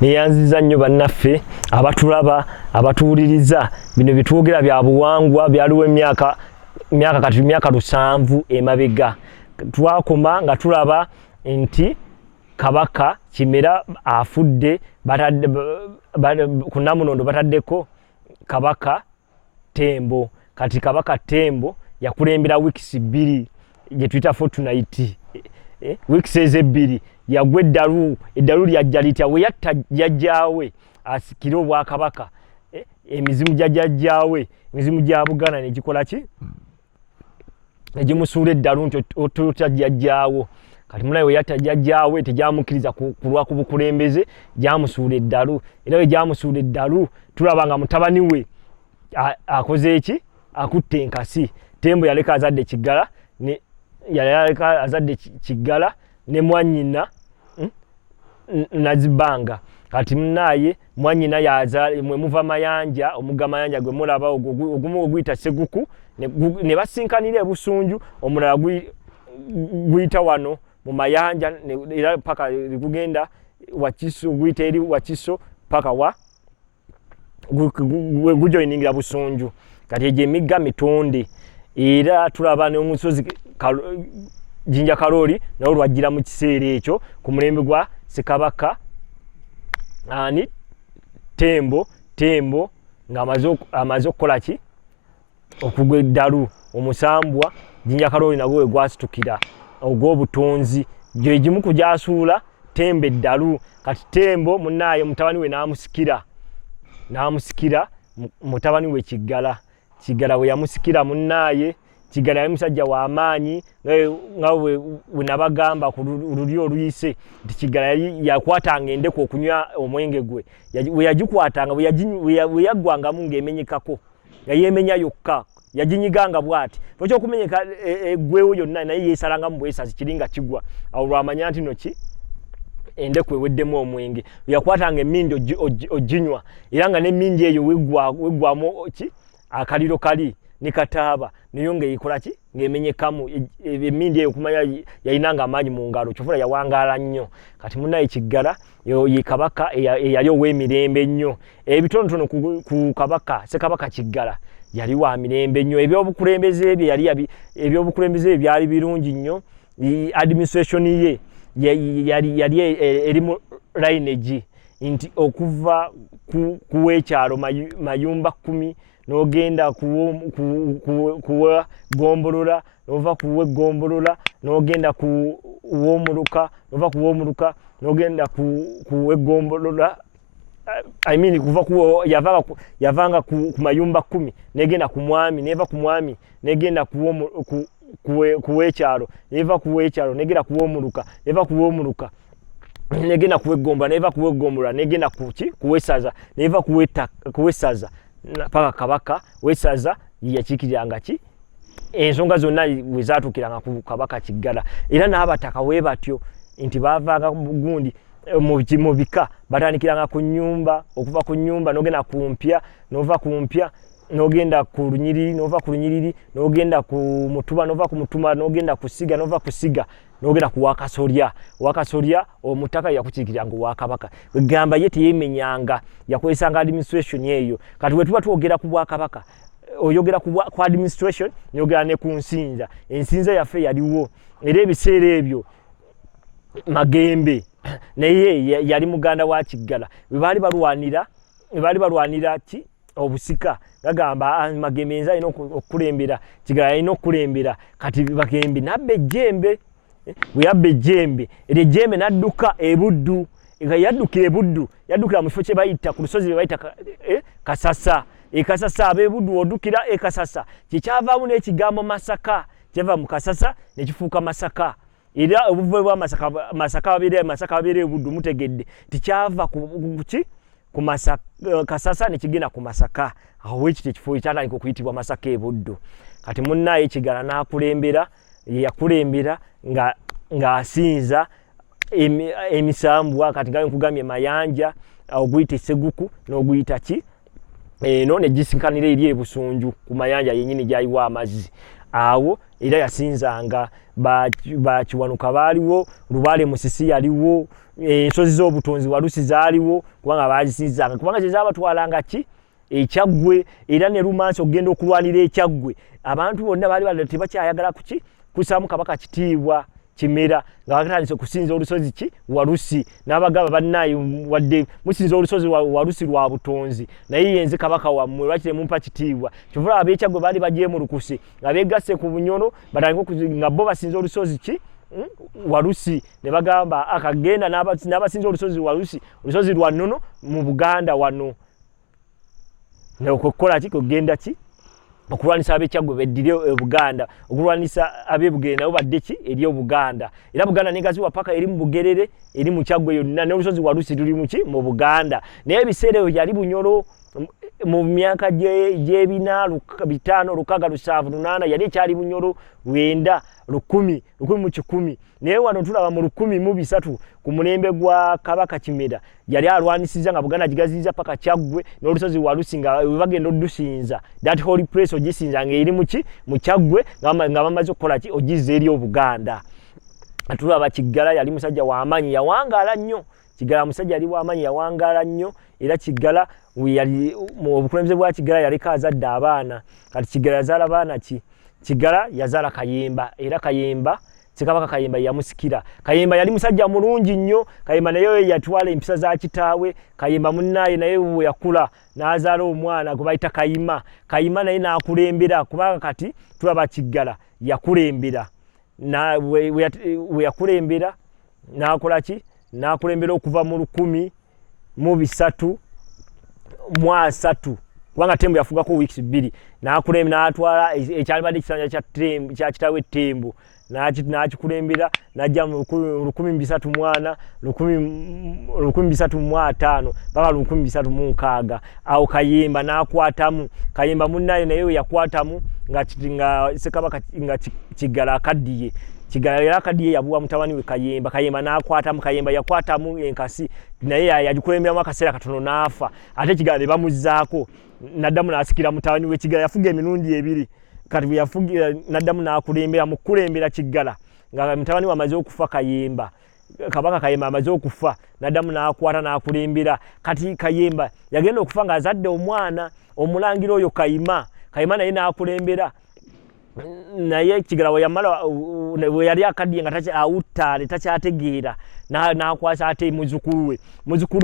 Neyanziza nnyo bannaffe abatulaba abatuwuliriza bino bitwogera bya buwangwa byaliwo emyaka kati myaka 7 emabega twakoma nga tulaba nti Kabaka Kimera afudde ku Namulondo bataddeko Kabaka Ttembo kati Kabaka Ttembo yakulembera weeks 2 je tuyita fortnight weeks ezebbiri Yagwa Eddalu lyajja litya we yatta jjajjaawe asikira obwakabaka emizimu gya jjajjaawe emizimu gya Buganda ne gikola ki egimusuula Eddalu nti otota jjajjaawo kati mulayo we yatta jjajjaawe tejamukiriza kulwa ku bukulembeze jamusuula Eddalu era we jamusuula Eddalu tulaba nga mutabani we akoze eki akutte enkasi Ttembo yaleka azadde Kigala ne yaleka azadde Kigala ne mwanyina Nazibanga kati mnaye mwanyina yaza mwe muva mayanja omuga mayanja gwe mulaba ogumu oguyita Seguku ne basinkanira ebusunju omulala guyita wano mu mayanja era paka ligugenda Wakiso guyita eri Wakiso paka wa gujoiningira busunju kati eje emigga mitonde era tulaba ne omusozi Jinja Kalori na olwajira mu kiseera ekyo ku mulembe gwa Ssekabaka ani Ttembo nga amaze okukola ki okugwa Eddalu omusambwa Jinja Kalori nagwe gwasitukira ogw'obutonzi gye gimu kujasuula Ttembo Eddalu kati Ttembo munaye mutabani we namusikira mutabani we Kigala we yamusikira munaye Kigala ya musajja wa amaanyi ngawe nabagamba ku lulyo oluyise nti Kigala yakwatanga endeko okunywa omwenge gwe we yagikwatanga we yaggwanga mu ng'emenyekako yayemenya yokka yaginyiganga bwati ekyo okumenyeka gwewo yonna naye yeesalanga mu bwesazi kiringa kigwa awo lwamanya nti noki endeko eweddemu omwenge yakwatanga emmindi oginywa era nga n'emmindi eyo weggwamu ki akaliro kali nikataaba niyo ngeyikola ki ngemenyekamu emmindi eyo kumanya yayinanga amaanyi mu ngalo kyofula yawangala nnyo kati munaye Kigala ye Kabaka eyali ow'emirembe nnyo ebitonotono ku Kabaka Ssekabaka Kigala yali wa mirembe nnyo ebyobukulembeze bye ebyobukulembeze byali birungi nnyo administration ye yali eri mu lineage nti okuva kuwekyalo mayumba 10 nogenda kuwa Gombolola nova kuwe Gombolola nogenda kuwomuluka nova kuwomuluka nogenda kuwe Gombolola I mean kuva yavanga ku mayumba 10 negenda ku mwami neva ku mwami negenda kuwekyalo neva kuwekyalo negenda kuwomuluka neva kuwomuluka negenda kuwe Gombolola neva kuwe Gombolola negenda kuwesaza neva kuwesaza paka Kabaka wesaza yakikiryanga ki ensonga zonna wezatukiranga ku Kabaka Kigala era n'abataka we batyo nti bavanga gundi mu bika batandikiranga ku nyumba okuva ku nyumba nogenda kumpya nova kumpya nogenda ku lunyiriri nova ku lunyiriri nogenda ku mutuba nova ku mutuma nogenda kusiga nova kusiga nogenda ku wakasolya omutaka yakukikiranga wa Kabaka begamba ye teyemenyanga yakwesanga administration yeyo kati wetuba tuogera ku bwa Kabaka oyogera ku administration yogera ne ku nsinza ensinza yaffe yaliwo era ebiseera ebyo Magembe naye yali muganda wa Kigala bali balwanira ki obusika gagamba Magembe nza ino okulembera Kigala ino okulembera kati Magembe nabbe jembe bwe jembe ere jembe nadduka ebuddu yaddukira ebuddu yaddukira mu kifo kye bayita ku lusozi bye bayita Kasasa Kasasa abebuddu odukira Kasasa kikyavaamu n'ekigambo Masaka kyava mu Kasasa ne kifuuka Masaka era obuvuve bwa Masaka babire ebuddu mutegedde tikyava ku Kasasa ne kigenda ku Masaka awo ekyo ekifo kyatandika okuyitibwa Masaka ebuddu kati munnaye Kigala n'akulembera yakulembera nga asinza emisambwa kati ngayo nkugambye mayanja oguyita Seguku n'oguyita ki eno ne gisinkanira eri ebusunju ku mayanja yennyini gyayiwa amazzi awo era yasinzanga bakiwanuka baaliwo Lubale Musisi yaliwo ensozi z'obutonzi Walusi zaaliwo kubanga baazisinzanga kubanga zezabatwalanga ki ekyaggwe era ne Lumansi ogenda okulwanira ekyaggwe abantu bonna baali tebakyayagala kuki kusaamu Kabaka kitiibwa Kimera nga bakatandise kusinza olusozi ki Walusi n'abagaba bannaye wadde musinza olusozi Walusi lwa butonzi naye yenze Kabaka wammwe lwaki temumpa kitiibwa kyovula ab'ekyaggwe baali bagyemulukuse nga beegasse ku Bunyoro batandika nga bo basinza olusozi ki Walusi ne bagamba akagenda n'abasinza olusozi Walusi olusozi lwa nnono mu Buganda wano n'okukola ki kugenda ki okulwanisa ab'ekyaggwe beddire Buganda okulwanisa ab'Ebugere nabo badde ki eri Buganda era Buganda negaziwa paka eri mu Bugerere eri mu Kyaggwe yonna n'olusozi Walusi luli mu ki mu Buganda naye ebiseera ebyo yali Bunyoro mu myaka gy'ebina 5 6 7 8 yali ekyali Bunyoro 9 10 10 naye wano tulaba mu 13 ku mulembe gwa Kabaka Kimera yali alwanisiza nga Buganda gigaziza paka Kyaggwe n'olusozi Walusi nga bagenda odusinza that holy place ogisinza nga eri muki mu Kyaggwe nga bamaze okukola ki ogizza eri Obuganda tulaba Kiggala yali musajja w'amaanyi yawangala nnyo Kiggala musajja yali w'amaanyi yawangala nnyo era Kiggala yali mu obukulembeze bwa Kiggala yaleka azadde abaana kati Kiggala yazaala baana ki Kiggala yazaala Kayemba era Kayemba Ssekabaka Kayemba yamusikira Kayemba yali musajja mulungi nnyo Kayemba naye yatwala empisa za kitaawe Kayemba munnaye naye bwe yakula n'azaala omwana gwe bayita Kayima naye n'akulembera kubanga kati tulaba Kiggala yakulembera we yakulembera n'akola ki n'akulembera okuva mu 13 kubanga Ttembo yafugako weeks 2 n'akulembera n'atwala ekyalibadde ekisanja kya kitaawe Ttembo n'akikulembera n'ajja mu 1304 1305 mpaka 1306 awo Kayemba n'akwatamu Kayemba munnaye naye yakwatamu nga Ssekabaka nga Kiggala akaddiye Kiggala era akaddiye yabuwa mutabani we Kayemba n'akwatamu Kayemba yakwatamu enkasi naye yagikulemberamu akaseera katono n'afa ate Kiggala ne bamuzzaako n'addamu n'asikira mutabani we Kiggala yafuga emirundi 2 kati bwe yafugira n'addamu n'akulembera mu kulembera Kiggala nga mutabani we amaze okufa Kabaka Kayemba amaze okufa n'addamu n'akwata n'akulembera kati Kayemba yagenda okufa ng'azadde omwana omulangira oyo Kayima naye n'akulembera naye Kiggala we yali akaddiye nga awuttaale takyategeera n'akwasa ate muzukulu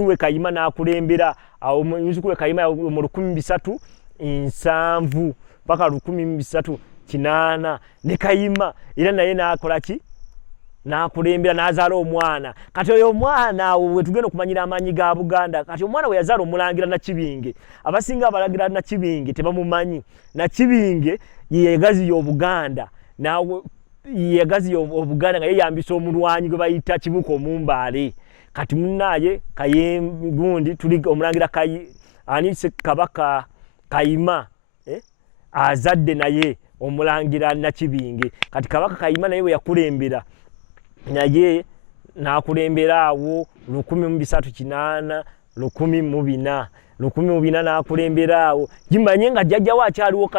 we Kayima n'akulembera awo muzukulu we Kayima mu 1307 mpaka 1308 ne Kayima era naye n'akola ki n'akulembera n'azaala omwana kati oyo omwana we tugenda okumanyira amaanyi ga Buganda kati omwana we yazaala omulangira Nakibinge abasinga abalangira Nakibinge tebamumanyi Nakibinge yegaziya Obuganda nawe yegaziya Obuganda nga yeyambisa omulwanyi gwe bayita Kibuko Mumbaale kati munnaye Kayemgundi tuli omulangira ani Ssekabaka Kayima azadde naye omulangira Nakibinge kati Kabaka Kayima naye we yakulembera naye n'akulembera awo 1308 14 n'akulembera awo gimanye nga jjajja we akyaliwo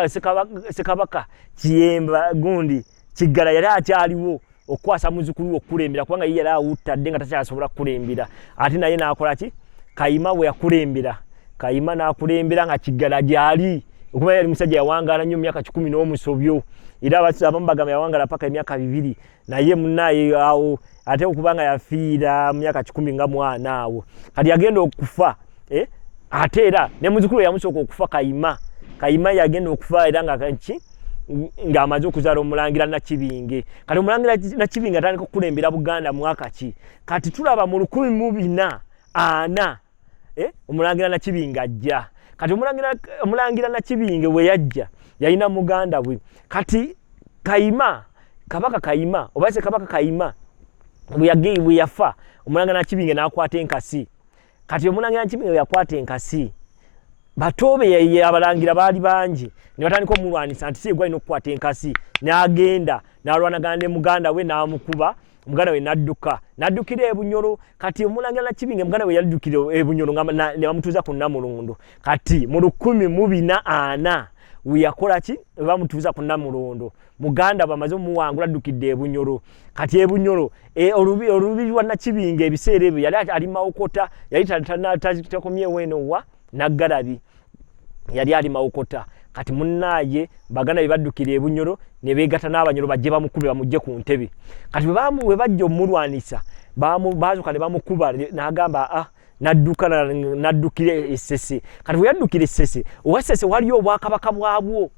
Ssekabaka Kiyemba gundi Kiggala yali akyaliwo okwasa muzukulu okulembera kubanga yali awuttadde nga takyasobola kukulembera ate naye n'akola ki Kayima we yakulembera Kayima n'akulembera nga Kiggala gyali okuba yali musajja yawangala nnyo myaka 10 n'omusobyo era abamu bagamba yawangala paka emyaka 2 naye munnaye awo ate okubanga yafiira myaka 10 nga mwana awo kati yagenda okufa ate era ne muzukulu yamusooka okufa Kayima yagenda okufa era nga amaze okuzaala omulangira Nakibinge kati omulangira Nakibinge atandika okukulembera Buganda mwaka ki kati tulaba mu 1440 omulangira Nakibinge ajja kati omulangira Nakibinge we yajja yalina muganda we kati Kabaka Kayima oba Ssekabaka Kayima bwe yafa omulangira Nakibinge n'akwata enkasi kati omulangira Nakibinge yakwata enkasi batobe abalangira baali bangi ne batandika omulwanisa nti si gwe alina okukwata enkasi n'agenda n'alwanagana ne muganda we n'amukuba muganda we n'addukira e Bunyoro kati omulangira Nakibinge muganda we yaddukira e Bunyoro ne bamutuuza ku Namulondo kati mu 1440 we yakola ki bamutuuza ku Namulondo muganda bamaze muwangula dukidde Ebunyoro kati Ebunyoro olubi lwa Nakibinge ebiseera ebyo yali ali Mawokota yali takomye weno wa Naggalabi yali ali Mawokota kati munnaye baganda bebaddukira Ebunyoro ne beegata n'Abanyoro bajje bamukube bamujje ku ntebe kati bwe bajja omulwanisa baazuka ne bamukuba n'agamba naddukire Essese kati bwe yaddukira Essese owa Essese waliyo obwakabaka bwabwo